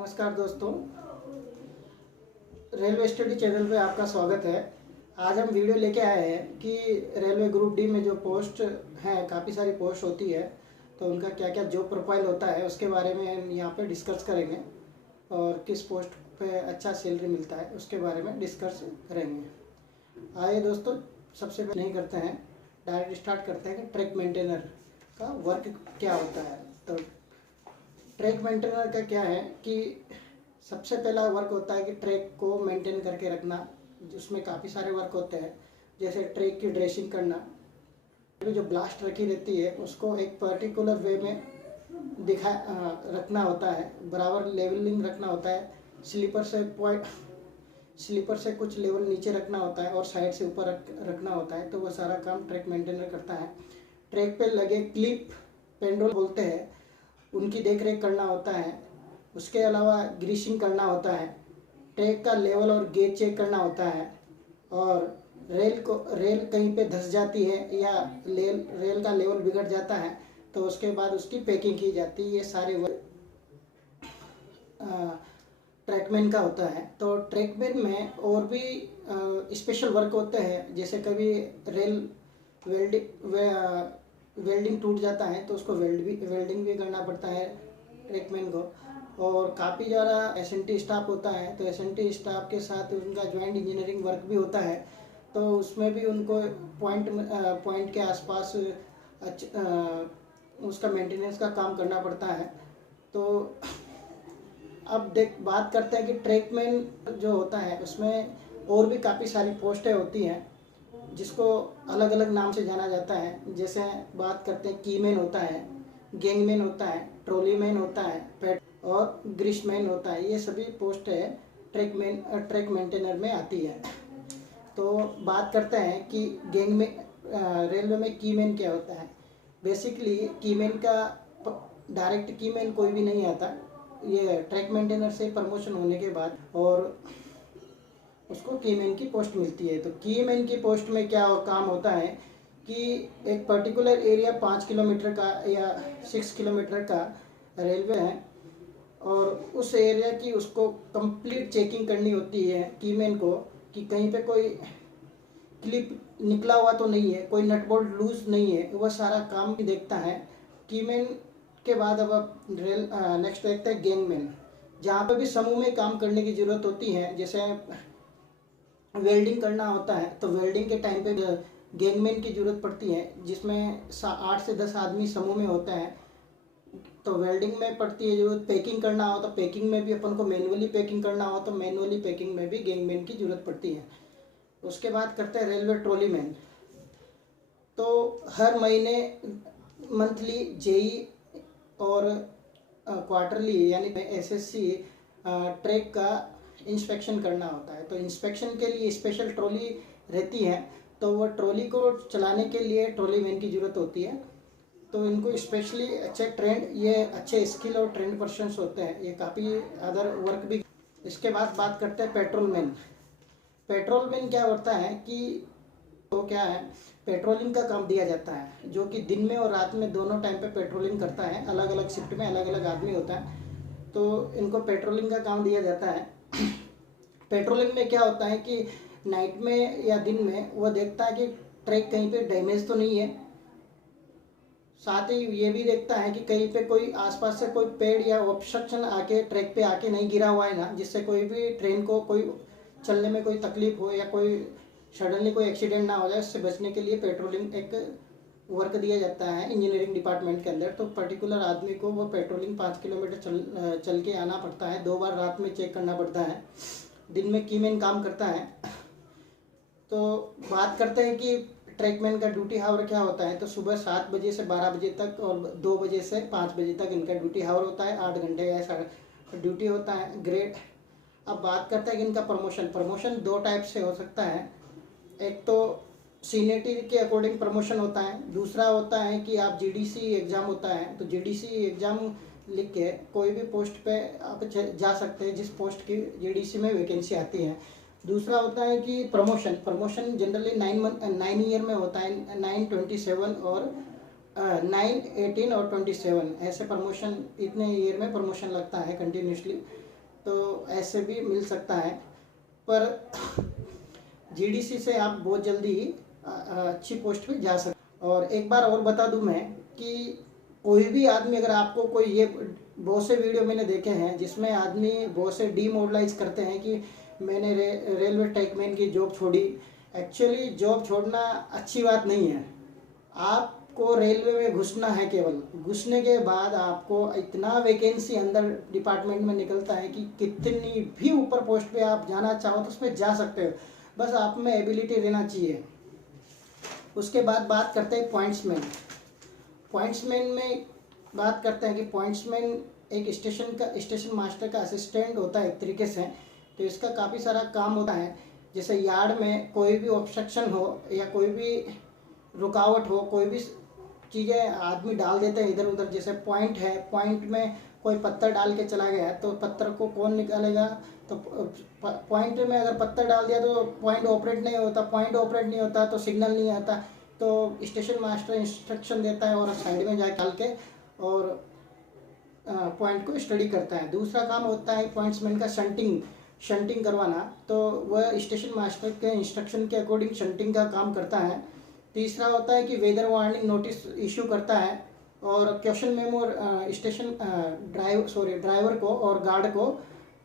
नमस्कार दोस्तों, railway study channel पे आपका स्वागत है। आज हम वीडियो लेके आए हैं कि रेलवे ग्रुप डी में जो पोस्ट हैं, काफ़ी सारी पोस्ट होती है, तो उनका क्या क्या जॉब प्रोफाइल होता है उसके बारे में हम यहाँ पे डिस्कस करेंगे और किस पोस्ट पे अच्छा सैलरी मिलता है उसके बारे में डिस्कस करेंगे। आइए दोस्तों, सबसे पहले नहीं करते हैं, डायरेक्ट स्टार्ट करते हैं कि ट्रैक मेंटेनर का वर्क क्या होता है। तो ट्रैक मेंटेनर का क्या है कि सबसे पहला वर्क होता है कि ट्रैक को मेंटेन करके रखना, जिसमें काफ़ी सारे वर्क होते हैं, जैसे ट्रैक की ड्रेसिंग करना, जो ब्लास्ट रखी रहती है उसको एक पर्टिकुलर वे में रखना होता है, बराबर लेवलिंग रखना होता है, स्लीपर से कुछ लेवल नीचे रखना होता है और साइड से ऊपर रखना होता है। तो वो सारा काम ट्रैक मेंटेनर करता है। ट्रैक पे लगे क्लिप, पेंडोल बोलते हैं, उनकी देख रेख करना होता है। उसके अलावा ग्रीसिंग करना होता है, ट्रैक का लेवल और गेज चेक करना होता है, और रेल कहीं पे धंस जाती है या रेल का लेवल बिगड़ जाता है तो उसके बाद उसकी पैकिंग की जाती है। ये सारे वर्क ट्रैकमैन का होता है। तो ट्रैकमैन में और भी स्पेशल वर्क होते हैं, जैसे कभी रेल वेल्डिंग टूट जाता है तो उसको वेल्डिंग भी करना पड़ता है ट्रैकमैन को। और काफ़ी ज़्यादा एसएनटी स्टाफ होता है, तो एसएनटी स्टाफ के साथ उनका ज्वाइंट इंजीनियरिंग वर्क भी होता है, तो उसमें भी उनको पॉइंट के आसपास उसका मेंटेनेंस का काम करना पड़ता है। तो अब बात करते हैं कि ट्रैकमैन जो होता है उसमें और भी काफ़ी सारी पोस्टें होती हैं जिसको अलग अलग नाम से जाना जाता है। जैसे बात करते हैं, कीमैन होता है, गैंगमैन होता है, ट्रॉलीमैन होता है और ग्रीसमैन होता है। ये सभी पोस्ट है ट्रैक मेंटेनर में आती है। तो बात करते हैं कि रेलवे में कीमैन क्या होता है। बेसिकली कीमैन का डायरेक्ट कीमैन कोई भी नहीं आता, ये ट्रैक मेंटेनर से प्रमोशन होने के बाद और उसको कीमैन की पोस्ट मिलती है। तो कीमैन की पोस्ट में क्या काम होता है कि एक पर्टिकुलर एरिया 5 किलोमीटर का या 6 किलोमीटर का रेलवे है और उस एरिया की उसको कंप्लीट चेकिंग करनी होती है कीमैन को, कि कहीं पे कोई क्लिप निकला हुआ तो नहीं है, कोई नट बोल्ट लूज नहीं है, वह सारा काम भी देखता है कीमैन के बाद। अब नेक्स्ट देखते हैं गैंगमैन, जहाँ पे भी समूह में काम करने की ज़रूरत होती है। जैसे वेल्डिंग करना होता है तो वेल्डिंग के टाइम पे गैंगमैन की ज़रूरत पड़ती है, जिसमें 8 से 10 आदमी समूह में होते हैं। तो वेल्डिंग में पड़ती है जरूरत। पैकिंग करना हो तो पैकिंग में भी अपन को मैनुअली पैकिंग करना हो तो मैनुअली पैकिंग में भी गैंगमैन की ज़रूरत पड़ती है। उसके बाद करते हैं रेलवे ट्रॉलीमैन। तो हर महीने मंथली जेई और क्वार्टरली यानी एसएससी ट्रैक का इंस्पेक्शन करना होता है। तो इंस्पेक्शन के लिए स्पेशल ट्रॉली रहती है, तो वो ट्रॉली को चलाने के लिए ट्रॉलीमैन की ज़रूरत होती है। तो इनको स्पेशली ये अच्छे स्किल और ट्रेंड पर्सन्स होते हैं, ये काफ़ी अदर वर्क भी। इसके बाद बात करते हैं पेट्रोलमैन। पेट्रोलमैन क्या होता है कि तो क्या है, पेट्रोलिंग का काम दिया जाता है, जो कि दिन में और रात में दोनों टाइम पे पेट्रोलिंग करता है। अलग अलग शिफ्ट में अलग अलग आदमी होता है, तो इनको पेट्रोलिंग का काम दिया जाता है। पेट्रोलिंग में क्या होता है कि नाइट में या दिन में वो देखता है कि ट्रैक कहीं पे डैमेज तो नहीं है, साथ ही ये भी देखता है कि कहीं पे कोई आसपास से कोई पेड़ या ऑब्स्ट्रक्शन आके ट्रैक पे आके नहीं गिरा हुआ है ना, जिससे कोई भी ट्रेन को कोई चलने में कोई तकलीफ हो या कोई सडनली कोई एक्सीडेंट ना हो जाए। इससे बचने के लिए पेट्रोलिंग एक वर्क दिया जाता है इंजीनियरिंग डिपार्टमेंट के अंदर। तो पर्टिकुलर आदमी को वो पेट्रोलिंग 5 किलोमीटर चल के आना पड़ता है, 2 बार रात में चेक करना पड़ता है, दिन में कीमैन काम करता है। तो बात करते हैं कि ट्रैकमैन का ड्यूटी हावर क्या होता है। तो सुबह 7 बजे से 12 बजे तक और 2 बजे से 5 बजे तक इनका ड्यूटी हावर होता है। 8 घंटे का ऐसा ड्यूटी होता है। ग्रेड। अब बात करते हैं कि इनका प्रमोशन 2 टाइप से हो सकता है। एक तो सीनियरिटी के अकॉर्डिंग प्रमोशन होता है, दूसरा होता है कि आप जीडीसी एग्ज़ाम होता है, तो जीडीसी एग्ज़ाम लिख के कोई भी पोस्ट पे आप जा सकते हैं जिस पोस्ट की जीडीसी में वैकेंसी आती है। दूसरा होता है कि प्रमोशन जनरली 9 ईयर में होता है, 9, 27 और 9, 18 और 27 ऐसे प्रमोशन, इतने ईयर में प्रमोशन लगता है कंटिन्यूसली। तो ऐसे भी मिल सकता है। पर जीडीसी से आप बहुत जल्दी अच्छी पोस्ट पे जा सकते। और एक बार और बता दूं मैं कि कोई भी आदमी, अगर आपको कोई, ये बहुत से वीडियो मैंने देखे हैं जिसमें आदमी बहुत से डीमोरलाइज करते हैं कि मैंने रेलवे ट्रैकमैन की जॉब छोड़ी। एक्चुअली जॉब छोड़ना अच्छी बात नहीं है। आपको रेलवे में घुसना है, केवल घुसने के बाद आपको इतना वैकेंसी अंदर डिपार्टमेंट में निकलता है कि कितनी भी ऊपर पोस्ट पे आप जाना चाहो तो उसमें जा सकते हो, बस आप में एबिलिटी रहना चाहिए। उसके बाद बात करते हैं पॉइंट्समैन। पॉइंट्समैन में बात करते हैं कि पॉइंट्समैन एक स्टेशन मास्टर का असिस्टेंट होता है एक तरीके से। तो इसका काफ़ी सारा काम होता है। जैसे यार्ड में कोई भी ऑब्स्ट्रक्शन हो या कोई भी रुकावट हो, कोई भी चीज़ें आदमी डाल देते हैं इधर उधर, जैसे पॉइंट है, पॉइंट में कोई पत्थर डाल के चला गया है तो पत्थर को कौन निकालेगा? तो पॉइंट में अगर पत्थर डाल दिया तो पॉइंट ऑपरेट नहीं होता, पॉइंट ऑपरेट नहीं होता तो सिग्नल नहीं आता। तो स्टेशन मास्टर इंस्ट्रक्शन देता है और साइड में जाके डाल के और पॉइंट को स्टडी करता है। दूसरा काम होता है पॉइंट्समैन का शंटिंग करवाना। तो वह स्टेशन मास्टर के इंस्ट्रक्शन के अकॉर्डिंग शंटिंग का काम करता है। तीसरा होता है कि वेदर वार्निंग नोटिस इशू करता है और क्वेश्चन मेमो स्टेशन ड्राइवर को और गार्ड को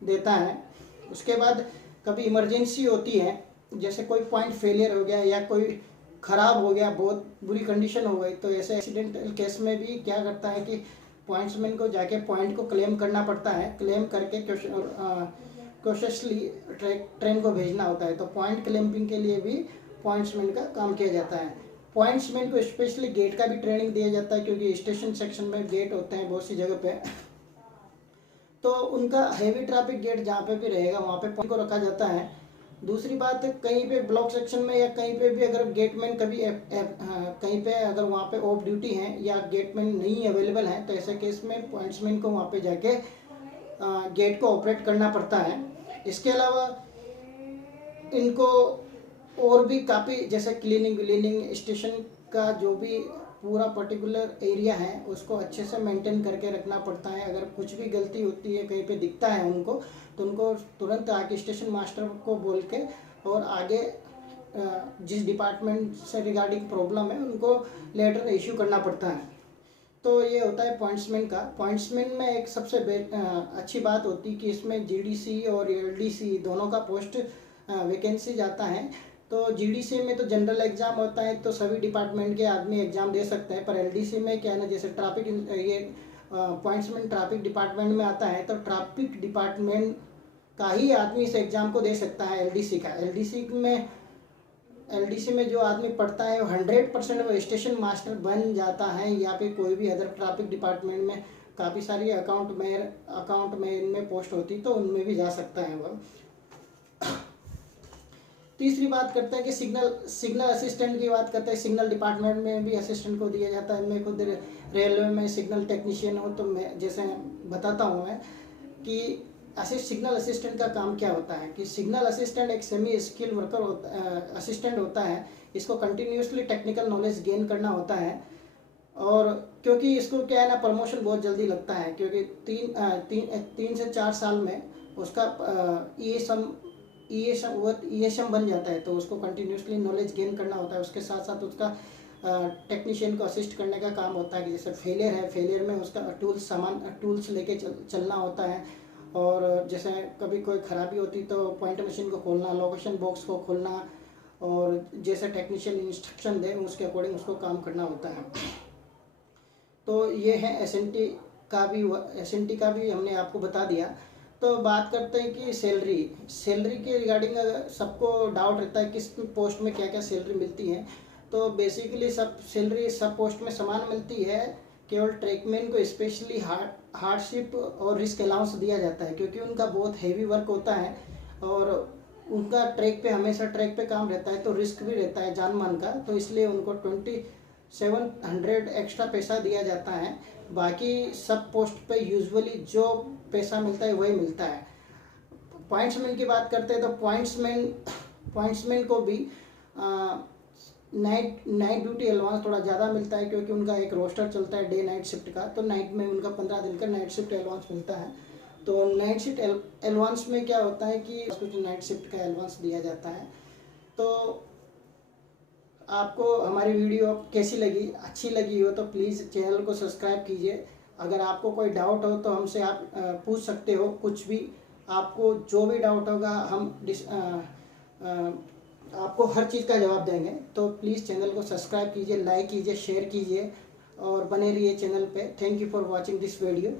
देता है। उसके बाद कभी इमरजेंसी होती है, जैसे कोई पॉइंट फेलियर हो गया या कोई ख़राब हो गया, बहुत बुरी कंडीशन हो गई, तो ऐसे एक्सीडेंटल केस में भी क्या करता है कि पॉइंट्समैन को जाके पॉइंट को क्लेम करना पड़ता है। क्लेम करके क्वेश्चनली ट्रेन को भेजना होता है। तो पॉइंट क्लेम्पिंग के लिए भी पॉइंट्समैन का काम किया जाता है। पॉइंट्समैन को स्पेशली गेट का भी ट्रेनिंग दिया जाता है, क्योंकि स्टेशन सेक्शन में गेट होते हैं बहुत सी जगह पे। तो उनका हैवी ट्रैफिक गेट जहाँ पे भी रहेगा वहाँ पे पॉइंट को रखा जाता है। दूसरी बात, कहीं पे ब्लॉक सेक्शन में या कहीं पे भी अगर गेटमैन कभी कहीं पे अगर वहाँ पे ऑफ ड्यूटी है या गेटमैन नहीं अवेलेबल है, तो ऐसे केस में पॉइंट्समैन को वहाँ पे जाके गेट को ऑपरेट करना पड़ता है। इसके अलावा इनको और भी काफ़ी, जैसे क्लीनिंग स्टेशन का जो भी पूरा पर्टिकुलर एरिया है उसको अच्छे से मेंटेन करके रखना पड़ता है। अगर कुछ भी गलती होती है, कहीं पे दिखता है उनको, तो उनको तुरंत आके स्टेशन मास्टर को बोल के और आगे जिस डिपार्टमेंट से रिगार्डिंग प्रॉब्लम है उनको लेटर इश्यू करना पड़ता है। तो ये होता है पॉइंट्समैन का। पॉइंट्समैन में एक सबसे अच्छी बात होती है कि इसमें जीडीसी और एलडीसी दोनों का पोस्ट वैकेंसी जाता है। तो जीडीसी में तो जनरल एग्ज़ाम होता है, तो सभी डिपार्टमेंट के आदमी एग्ज़ाम दे सकते हैं। पर एलडीसी में क्या है ना, जैसे ट्रैफिक, ये पॉइंट्समैन ट्रैफिक डिपार्टमेंट में आता है, तो ट्रैफिक डिपार्टमेंट का ही आदमी इस एग्ज़ाम को दे सकता है एलडीसी का। एलडीसी में जो आदमी पढ़ता है वो 100% वो स्टेशन मास्टर बन जाता है, या फिर कोई भी अदर ट्रैफिक डिपार्टमेंट में काफ़ी सारी अकाउंट में इनमें पोस्ट होती, तो उनमें भी जा सकता है वो। तीसरी बात करते हैं कि सिग्नल असिस्टेंट की बात करते हैं। सिग्नल डिपार्टमेंट में भी असिस्टेंट को दिया जाता है। मैं खुद रेलवे में सिग्नल टेक्नीशियन हूँ, तो मैं जैसे बताता हूँ मैं कि सिग्नल असिस्टेंट का काम क्या होता है कि सिग्नल असिस्टेंट एक सेमी स्किल वर्कर असिस्टेंट होता है। इसको कंटिन्यूसली टेक्निकल नॉलेज गेन करना होता है, और क्योंकि इसको क्या है ना, प्रमोशन बहुत जल्दी लगता है, क्योंकि तीन से 4 साल में उसका ईएसएम बन जाता है। तो उसको कंटिन्यूसली नॉलेज गेन करना होता है। उसके साथ साथ उसका टेक्नीशियन को असिस्ट करने का काम होता है कि जैसे फेलियर में उसका टूल्स लेके चलना होता है। और जैसे कभी कोई ख़राबी होती तो पॉइंट मशीन को खोलना, लोकेशन बॉक्स को खोलना, और जैसे टेक्नीशियन इंस्ट्रक्शन दे उसके अकॉर्डिंग उसको काम करना होता है। तो ये है एसएनटी का भी हमने आपको बता दिया। तो बात करते हैं कि सैलरी के रिगार्डिंग सबको डाउट रहता है किस पोस्ट में क्या क्या सैलरी मिलती है। तो बेसिकली सब पोस्ट में समान मिलती है। केवल ट्रैकमैन को स्पेशली हार्डशिप और रिस्क अलाउंस दिया जाता है, क्योंकि उनका बहुत हेवी वर्क होता है और उनका हमेशा ट्रैक पे काम रहता है, तो रिस्क भी रहता है जान मान का। तो इसलिए उनको 2700 एक्स्ट्रा पैसा दिया जाता है। बाकी सब पोस्ट पे यूजुअली जो पैसा मिलता है वही मिलता है। पॉइंट्समैन की बात करते हैं तो पॉइंट्समैन को भी नाइट ड्यूटी एलवांस थोड़ा ज़्यादा मिलता है, क्योंकि उनका एक रोस्टर चलता है डे नाइट शिफ्ट का। तो नाइट में उनका 15 दिन का नाइट शिफ्ट एलवांस मिलता है। तो नाइट शिफ्ट एडवांस में क्या होता है कि कुछ नाइट शिफ्ट का एडवांस दिया जाता है। तो आपको हमारी वीडियो कैसी लगी, अच्छी लगी हो तो प्लीज़ चैनल को सब्सक्राइब कीजिए। अगर आपको कोई डाउट हो तो हमसे आप पूछ सकते हो, कुछ भी आपको जो भी डाउट होगा हम आपको हर चीज़ का जवाब देंगे। तो प्लीज़ चैनल को सब्सक्राइब कीजिए, लाइक कीजिए, शेयर कीजिए और बने रहिए चैनल पे। Thank you for watching this video.